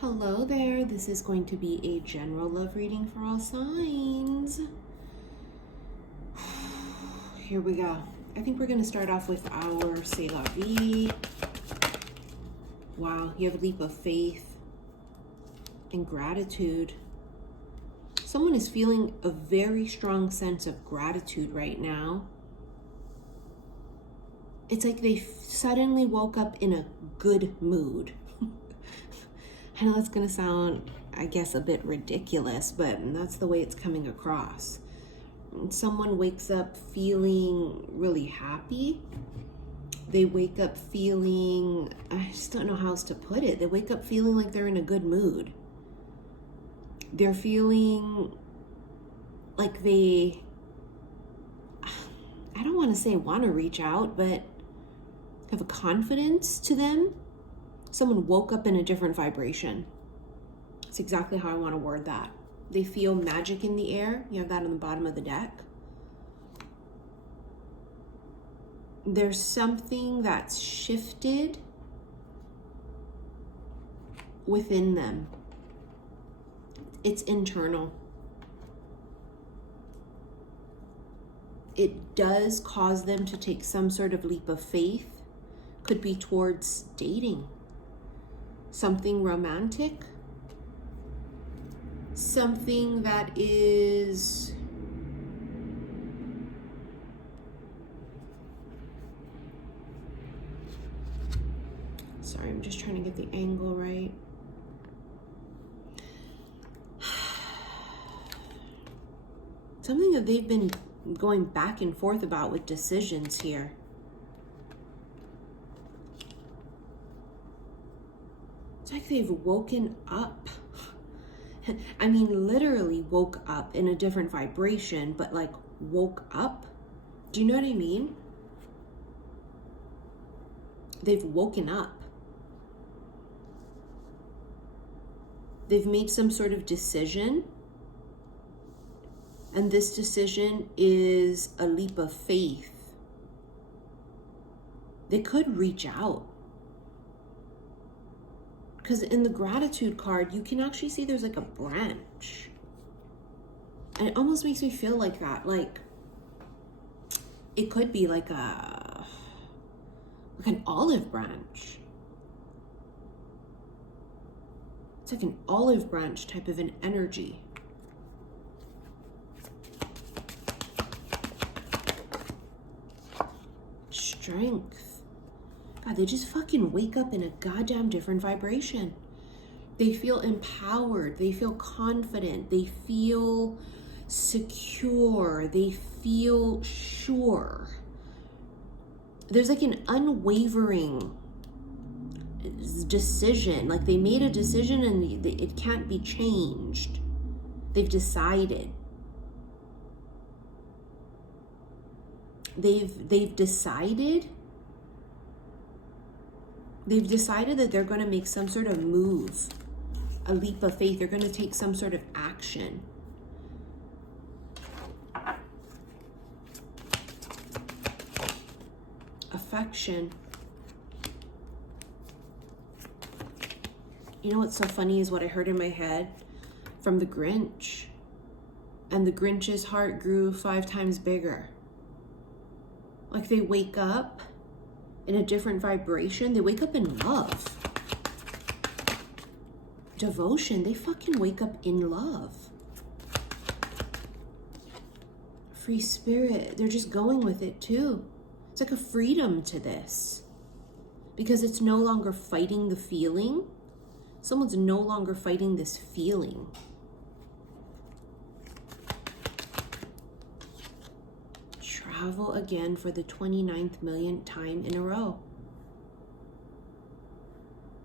Hello there, this is going to be a general love reading for all signs. Here we go. I think we're going to start off with our C'est la vie. Wow, you have a leap of faith and gratitude. Someone is feeling a very strong sense of gratitude right now. It's like they suddenly woke up in a good mood. I know that's going to sound, I guess, a bit ridiculous, but that's the way it's coming across. Someone wakes up feeling really happy. They wake up feeling, I just don't know how else to put it. They wake up feeling like they're in a good mood. They're feeling like they, I don't want to say want to reach out, but have a confidence to them. Someone woke up in a different vibration. That's exactly how I want to word that. They feel magic in the air. You have that on the bottom of the deck. There's something that's shifted within them. It's internal. It does cause them to take some sort of leap of faith. Could be towards dating. Something romantic, something that is sorry, I'm just trying to get the angle right. Something that they've been going back and forth about with decisions here. It's like they've woken up. I mean, literally woke up in a different vibration, but like woke up. Do you know what I mean? They've woken up. They've made some sort of decision. And this decision is a leap of faith. They could reach out. Because in the gratitude card, you can actually see there's like a branch. And it almost makes me feel like that. Like, it could be like an olive branch. It's like an olive branch type of an energy. Strength. God, they just fucking wake up in a goddamn different vibration. They feel empowered. They feel confident. They feel secure. They feel sure. There's like an unwavering decision. Like they made a decision and it can't be changed. They've decided. They've decided. They've decided that they're going to make some sort of move, a leap of faith. They're going to take some sort of action. Affection. You know what's so funny is what I heard in my head from the Grinch. And the Grinch's heart grew 5 times bigger. Like they wake up in a different vibration. They wake up in love. Devotion. They fucking wake up in love. Free spirit. They're just going with it too. It's like a freedom to this. Because it's no longer fighting the feeling. Someone's no longer fighting this feeling. Travel again for the 29th millionth time in a row.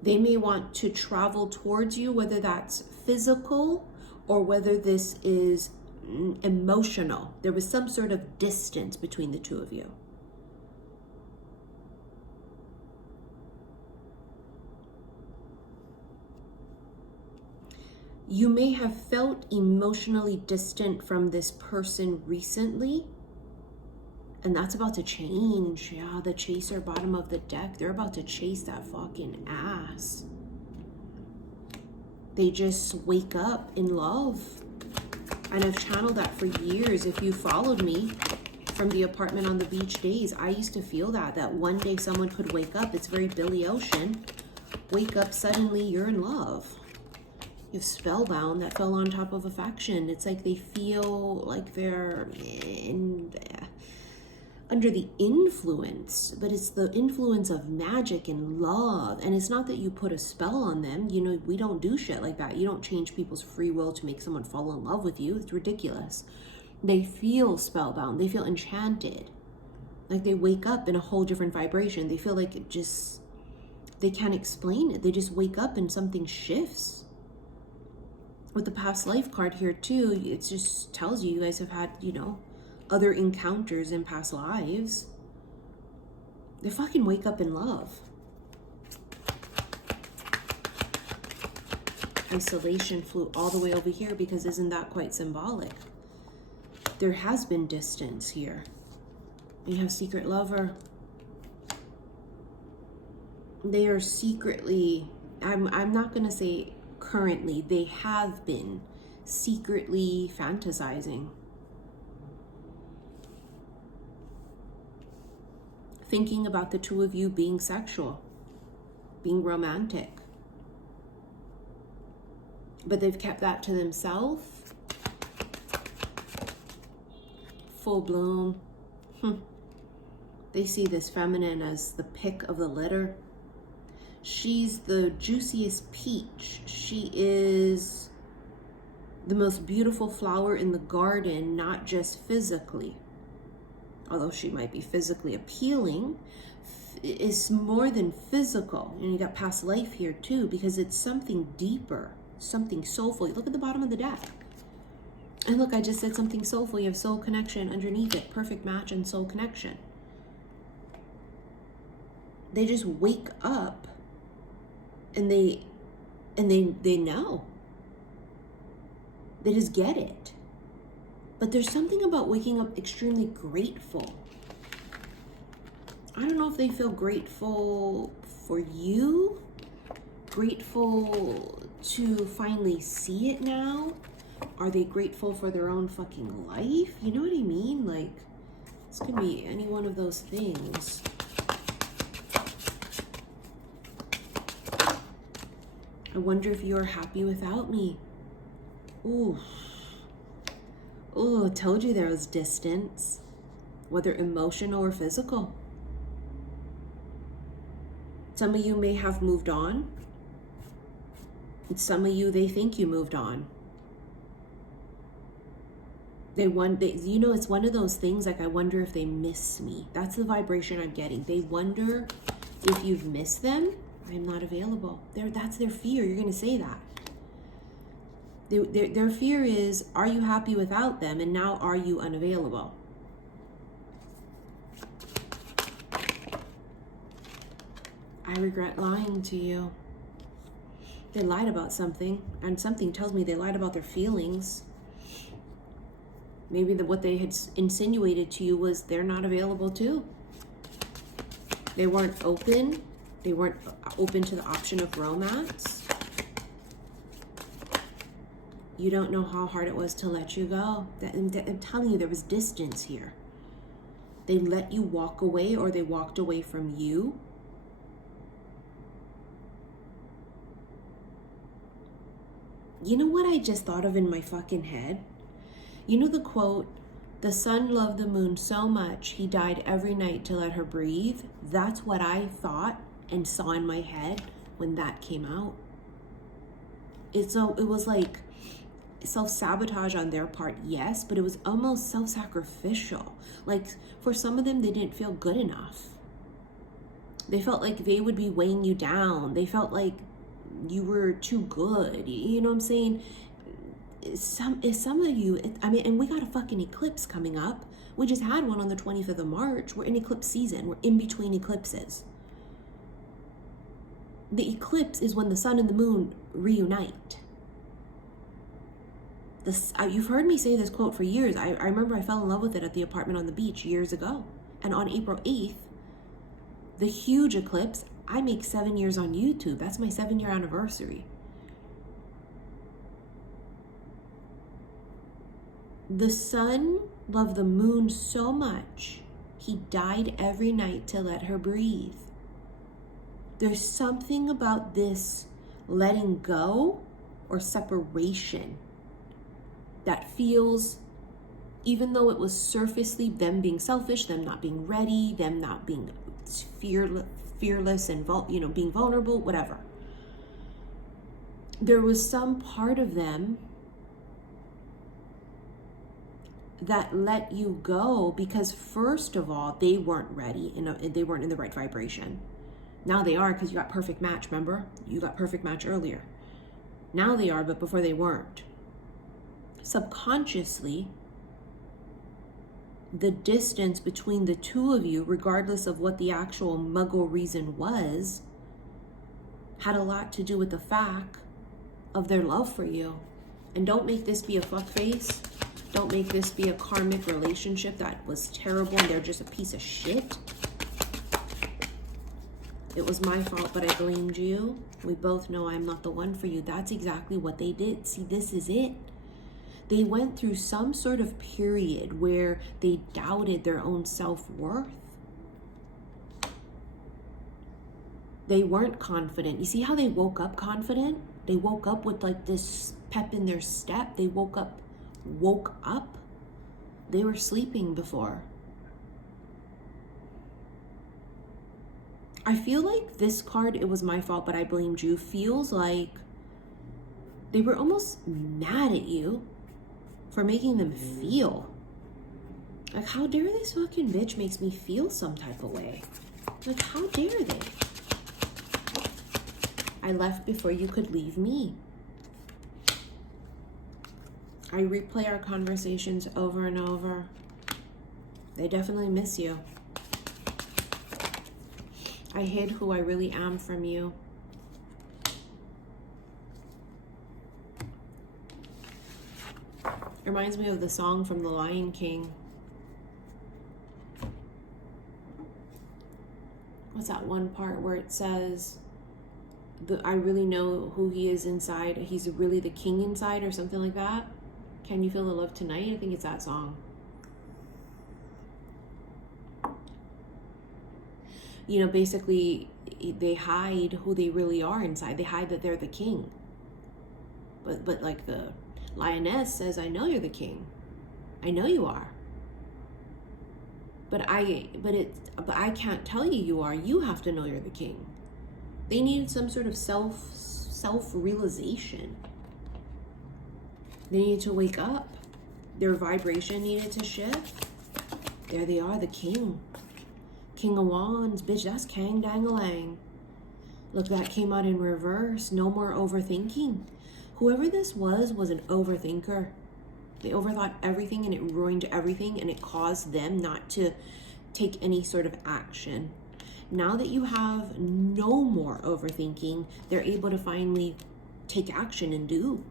They may want to travel towards you, whether that's physical or whether this is emotional. There was some sort of distance between the two of you. You may have felt emotionally distant from this person recently. And that's about to change. Yeah, the chaser, bottom of the deck. They're about to chase that fucking ass. They just wake up in love. And I've channeled that for years. If you followed me from the apartment on the beach days, I used to feel that one day someone could wake up. It's very Billy Ocean. Wake up, suddenly you're in love. You have spellbound that fell on top of affection. It's like they feel like they're under the influence, but it's the influence of magic and love. And it's not that you put a spell on them. You know, we don't do shit like that. You don't change people's free will to make someone fall in love with you. It's ridiculous. They feel spellbound. They feel enchanted. Like they wake up in a whole different vibration. They feel like it just, they can't explain it. They just wake up and something shifts. With the past life card here too, it just tells you guys have had, you know, other encounters in past lives. They fucking wake up in love. Isolation flew all the way over here because isn't that quite symbolic? There has been distance here. You have secret lover. They are secretly, I'm not gonna say currently, they have been secretly fantasizing. Thinking about the two of you being sexual, being romantic. But they've kept that to themselves. Full bloom. They see this feminine as the pick of the litter. She's the juiciest peach. She is the most beautiful flower in the garden, not just physically. Although she might be physically appealing, it's more than physical. And you got past life here too, because it's something deeper, something soulful. Look at the bottom of the deck. And look, I just said something soulful. You have soul connection underneath it. Perfect match and soul connection. They just wake up and they know. They just get it. But there's something about waking up extremely grateful. I don't know if they feel grateful for you, grateful to finally see it now. Are they grateful for their own fucking life? You know what I mean? Like, this could be any one of those things. I wonder if you're happy without me. Ooh. Oh, told you there was distance, whether emotional or physical. Some of you may have moved on. And some of you, they think you moved on. You know, it's one of those things like, I wonder if they miss me. That's the vibration I'm getting. They wonder if you've missed them. I'm not available. That's their fear. You're going to say that. Their fear is, are you happy without them? And now, are you unavailable? I regret lying to you. They lied about something, and something tells me they lied about their feelings. Maybe what they had insinuated to you was they're not available too. They weren't open. They weren't open to the option of romance. You don't know how hard it was to let you go. I'm telling you, there was distance here. They let you walk away, or they walked away from you. You know what I just thought of in my fucking head? You know the quote, the sun loved the moon so much, he died every night to let her breathe? That's what I thought and saw in my head when that came out. It was like self-sabotage on their part, yes, but it was almost self-sacrificial. Like, for some of them, they didn't feel good enough. They felt like they would be weighing you down. They felt like you were too good. You know what I'm saying? Some of you, and we got a fucking eclipse coming up. We just had one on the 25th of March. We're in eclipse season. We're in between eclipses. The eclipse is when the sun and the moon reunite. You've heard me say this quote for years. I remember I fell in love with it at the apartment on the beach years ago. And on April 8th, the huge eclipse, I make 7 years on YouTube. That's my 7-year anniversary. The sun loved the moon so much, he died every night to let her breathe. There's something about this letting go or separation that feels, even though it was surfacely them being selfish, them not being ready, them not being fearless and being vulnerable, whatever. There was some part of them that let you go because, first of all, they weren't ready and they weren't in the right vibration. Now they are, because you got perfect match, remember? You got perfect match earlier. Now they are, but before they weren't. Subconsciously, the distance between the two of you, regardless of what the actual muggle reason was, had a lot to do with the fact of their love for you. And don't make this be a fuckface. Don't make this be a karmic relationship that was terrible and they're just a piece of shit. It was my fault, but I blamed you. We both know I'm not the one for you. That's exactly what they did. See, this is it. They went through some sort of period where they doubted their own self-worth. They weren't confident. You see how they woke up confident? They woke up with like this pep in their step. They woke up. They were sleeping before. I feel like this card, it was my fault, but I blamed you, feels like they were almost mad at you for making them feel. Like, how dare this fucking bitch makes me feel some type of way? Like, how dare they? I left before you could leave me. I replay our conversations over and over. They definitely miss you. I hid who I really am from you. It reminds me of the song from The Lion King. What's that one part where it says, I really know who he is inside. He's really the king inside, or something like that. Can you feel the love tonight? I think it's that song. You know, basically, they hide who they really are inside. They hide that they're the king. But like the lioness says, I know you're the king. I know you are. But I can't tell you are. You have to know you're the king. They needed some sort of self-realization. They needed to wake up. Their vibration needed to shift. There they are, the king. King of Wands, bitch, that's Kang Dang-a-lang. Look, that came out in reverse. No more overthinking. Whoever this was an overthinker. They overthought everything and it ruined everything and it caused them not to take any sort of action. Now that you have no more overthinking, they're able to finally take action and do.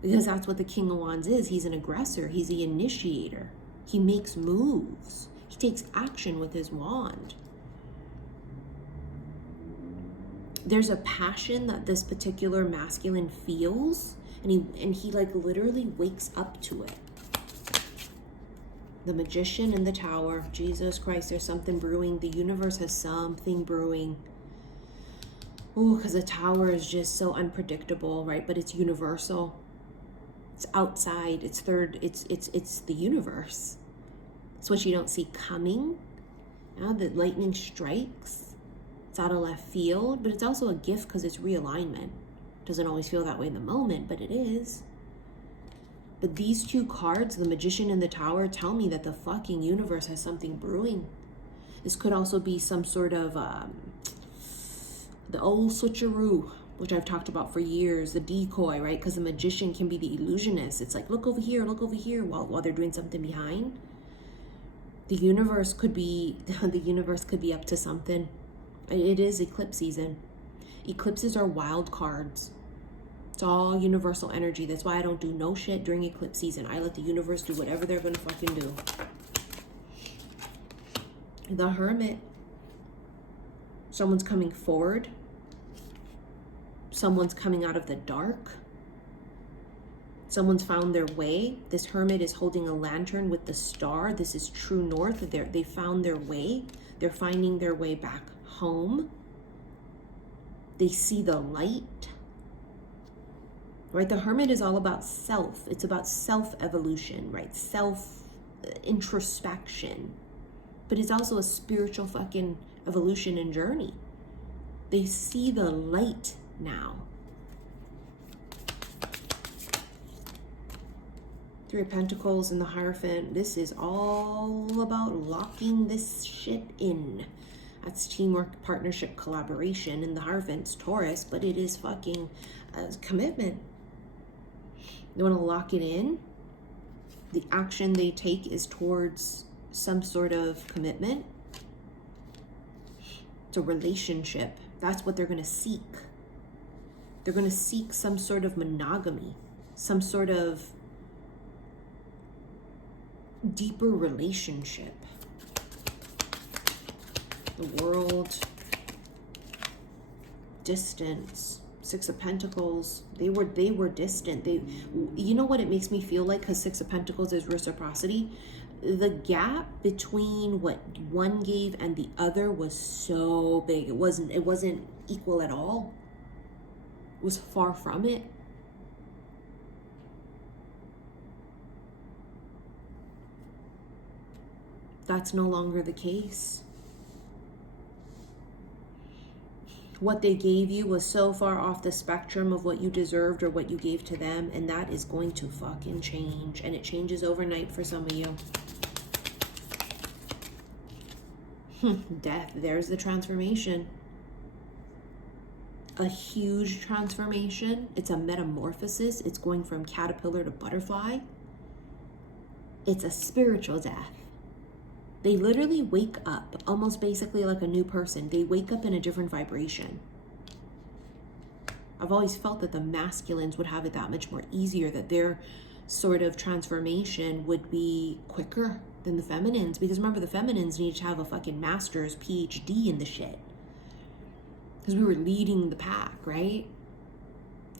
Because that's what the King of Wands is. He's an aggressor. He's the initiator. He makes moves. He takes action with his wand. There's a passion that this particular masculine feels, and he like literally wakes up to it. The Magician in the Tower. Jesus Christ, there's something brewing. The universe has something brewing. Ooh, because the Tower is just so unpredictable, right? But it's universal. It's outside. It's the universe. It's what you don't see coming. Now the lightning strikes. It's out of left field, but it's also a gift because it's realignment. Doesn't always feel that way in the moment, but it is. But these two cards, the Magician and the Tower, tell me that the fucking universe has something brewing. This could also be some sort of the old switcheroo, which I've talked about for years, the decoy, right? Because the Magician can be the illusionist. It's like, look over here, while they're doing something behind. The universe could be up to something. It is eclipse season. Eclipses are wild cards. It's all universal energy. That's why I don't do no shit during eclipse season. I let the universe do whatever they're gonna fucking do. The Hermit. Someone's coming forward. Someone's coming out of the dark. Someone's found their way. This hermit is holding a lantern with the star. This is true north. They found their way. They're finding their way back home. They see the light. Right? The hermit is all about self. It's about self-evolution, right? Self-introspection. But it's also a spiritual fucking evolution and journey. They see the light now. Three of Pentacles and the Hierophant. This is all about locking this shit in. That's teamwork, partnership, collaboration. And the Hierophant's Taurus, but it is fucking commitment. They want to lock it in. The action they take is towards some sort of commitment. It's a relationship. That's what they're going to seek. They're going to seek some sort of monogamy, some sort of deeper relationship. The World, distance, Six of Pentacles. They were distant. You know what it makes me feel like, because Six of Pentacles is reciprocity. The gap between what one gave and the other was so big. It wasn't equal at all. It was far from it. That's no longer the case. What they gave you was so far off the spectrum of what you deserved or what you gave to them, and that is going to fucking change, and it changes overnight for some of you. Death, there's the transformation. A huge transformation. It's a metamorphosis. It's going from caterpillar to butterfly. It's a spiritual death. They literally wake up almost basically like a new person. They wake up in a different vibration. I've always felt that the masculines would have it that much more easier, that their sort of transformation would be quicker than the feminines. Because remember, the feminines need to have a fucking master's PhD in the shit. Because we were leading the pack, right?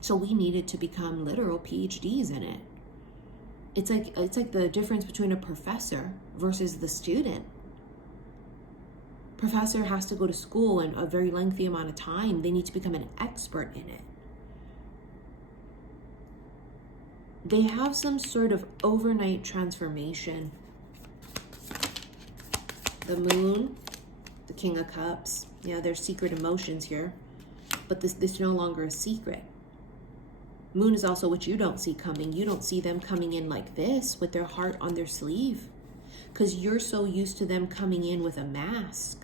So we needed to become literal PhDs in it. It's like the difference between a professor versus the student. Professor has to go to school in a very lengthy amount of time. They need to become an expert in it. They have some sort of overnight transformation. The Moon, the King of Cups. Yeah, there's secret emotions here. But this is no longer a secret. Moon is also what you don't see coming. You don't see them coming in like this with their heart on their sleeve, because you're so used to them coming in with a mask.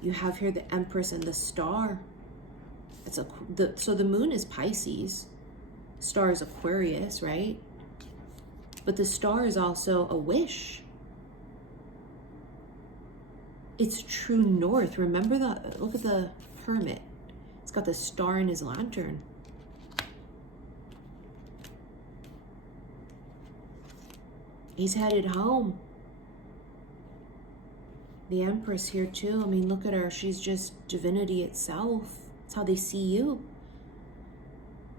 You have here the Empress and the Star. So the Moon is Pisces. Star is Aquarius, right? But the Star is also a wish. It's true north. Remember that? Look at the Hermit. It's got the star in his lantern. He's headed home. The Empress here too. I mean, look at her. She's just divinity itself. That's how they see you.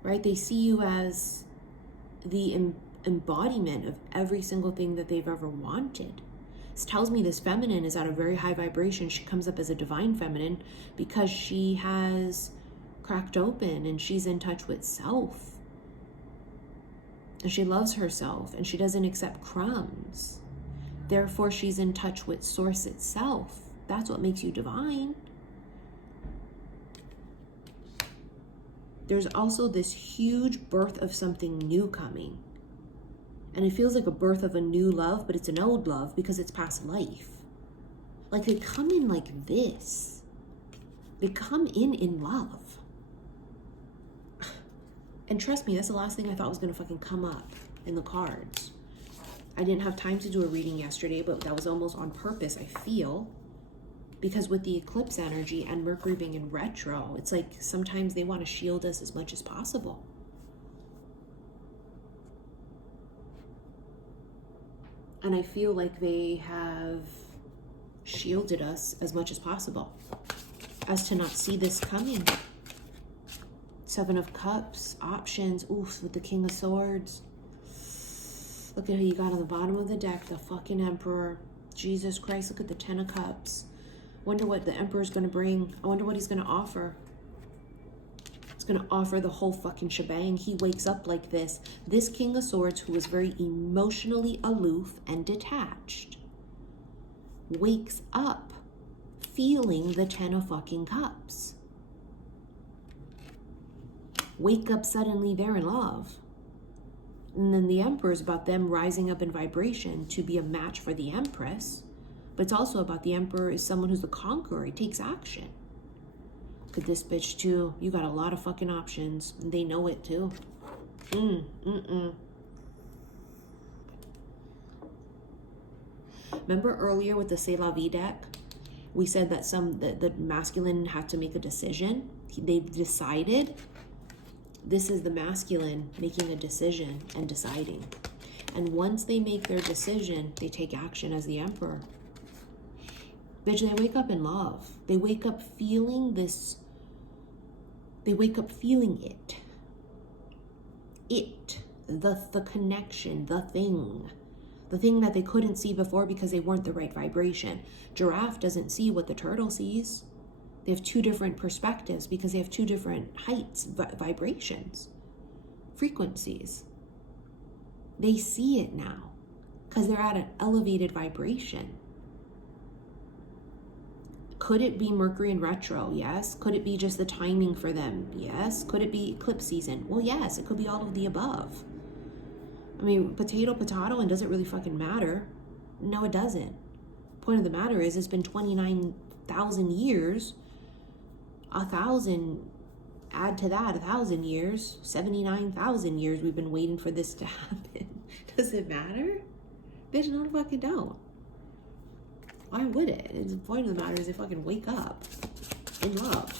Right? They see you as the embodiment of every single thing that they've ever wanted. This tells me this feminine is at a very high vibration. She comes up as a divine feminine because she has cracked open and she's in touch with self. And she loves herself and she doesn't accept crumbs. Therefore, she's in touch with source itself. That's what makes you divine. There's also this huge birth of something new coming. And it feels like a birth of a new love, but it's an old love because it's past life. Like they come in like this. They come in love. And trust me, that's the last thing I thought was gonna fucking come up in the cards. I didn't have time to do a reading yesterday, but that was almost on purpose, I feel. Because with the eclipse energy and Mercury being in retro, it's like sometimes they want to shield us as much as possible. And I feel like they have shielded us as much as possible as to not see this coming. Seven of Cups, options. Oof, with the King of Swords. Look at who you got on the bottom of the deck, the fucking Emperor. Jesus Christ, look at the Ten of Cups. Wonder what the Emperor's going to bring. I wonder what he's going to offer. He's going to offer the whole fucking shebang. He wakes up like this. This King of Swords, who was very emotionally aloof and detached, wakes up feeling the Ten of fucking Cups. Wake up suddenly, they're in love. And then the Emperor is about them rising up in vibration to be a match for the Empress. But it's also about the Emperor is someone who's the conqueror. He takes action. Look at this bitch too. You got a lot of fucking options. And they know it too. Remember earlier with the C'est la vie deck? We said that the masculine had to make a decision. They've decided. This is the masculine making a decision and deciding. And once they make their decision, they take action as the Emperor. Bitch, they wake up in love. They wake up feeling this. They wake up feeling it. The connection, the thing. The thing that they couldn't see before because they weren't the right vibration. Giraffe doesn't see what the turtle sees. They have two different perspectives because they have two different heights, vibrations, frequencies. They see it now because they're at an elevated vibration. Could it be Mercury in retro? Yes. Could it be just the timing for them? Yes. Could it be eclipse season? Well, yes. It could be all of the above. I mean, potato, and does it really fucking matter? No, it doesn't. Point of the matter is it's been 29,000 years. 1,000, add to that 1,000 years, 79,000 years we've been waiting for this to happen. Does it matter? Bitch, no, the fuck it don't. Why would it? The point of the matter is they fucking wake up in love.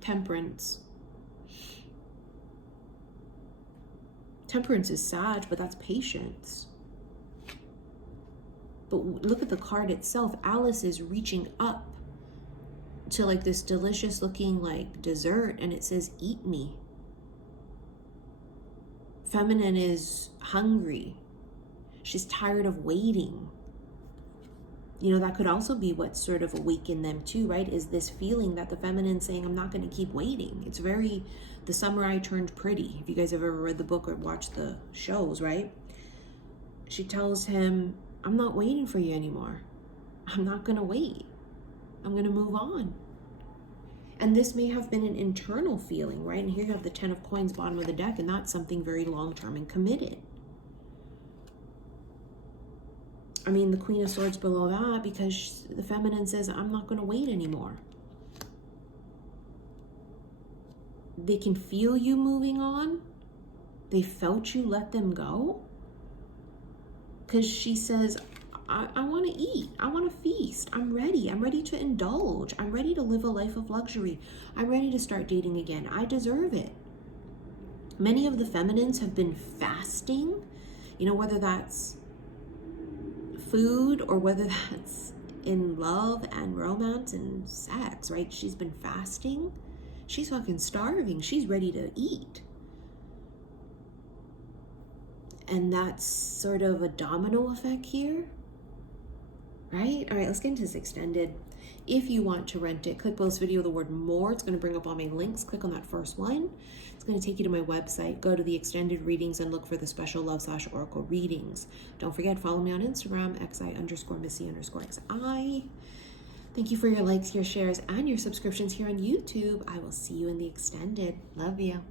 Temperance. Temperance is sad, but that's patience. But look at the card itself. Alice is reaching up to like this delicious looking like dessert and it says, eat me. Feminine is hungry. She's tired of waiting. You know, that could also be what's sort of awakened them too, right? Is this feeling that the feminine saying, I'm not going to keep waiting. It's very, The Summer I Turned Pretty. If you guys have ever read the book or watched the shows, right? She tells him, I'm not waiting for you anymore. I'm not going to wait. I'm going to move on. And this may have been an internal feeling, right? And here you have the 10 of Coins, bottom of the deck, and that's something very long-term and committed. I mean, the Queen of Swords below that, because the feminine says, I'm not going to wait anymore. They can feel you moving on. They felt you let them go. Because she says, I want to eat. I want to feast. I'm ready. I'm ready to indulge. I'm ready to live a life of luxury. I'm ready to start dating again. I deserve it. Many of the feminines have been fasting, you know, whether that's food or whether that's in love and romance and sex, right? She's been fasting. She's fucking starving. She's ready to eat. And that's sort of a domino effect here, right? All right, let's get into this extended. If you want to rent it, click below this video, the word more. It's going to bring up all my links. Click on that first one. It's going to take you to my website. Go to the extended readings and look for the special love/oracle readings. Don't forget, follow me on Instagram, xi_missy_xi. Thank you for your likes, your shares, and your subscriptions here on YouTube. I will see you in the extended. Love you.